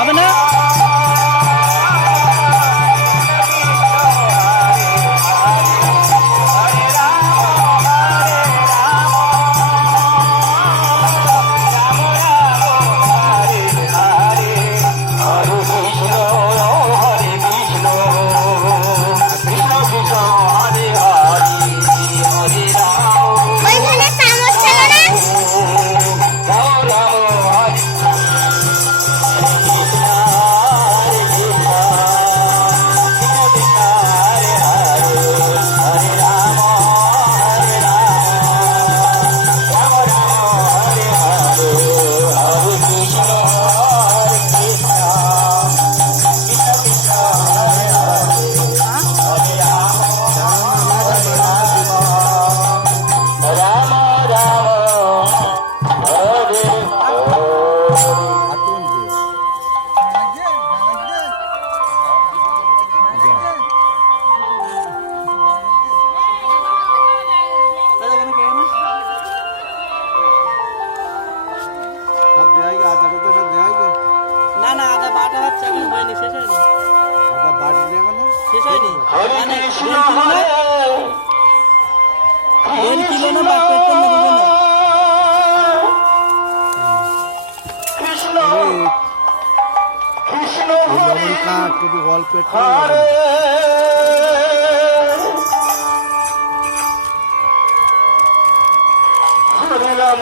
হবে না না না আদা বাটা হচ্ছে এখন হয়নি শেষ হয়নি আদা বাটি না কেন শেষ হয়নি মানে কোন কিলো না বাট করতে না দিবেন না কৃষ্ণ কৃষ্ণ হরি কাট যদি অল্প একটু হরি রাম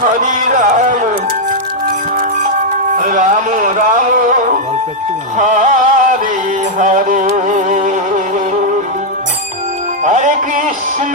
হরি রাম রাম রাম হরে হরে হরে কৃষ্ণ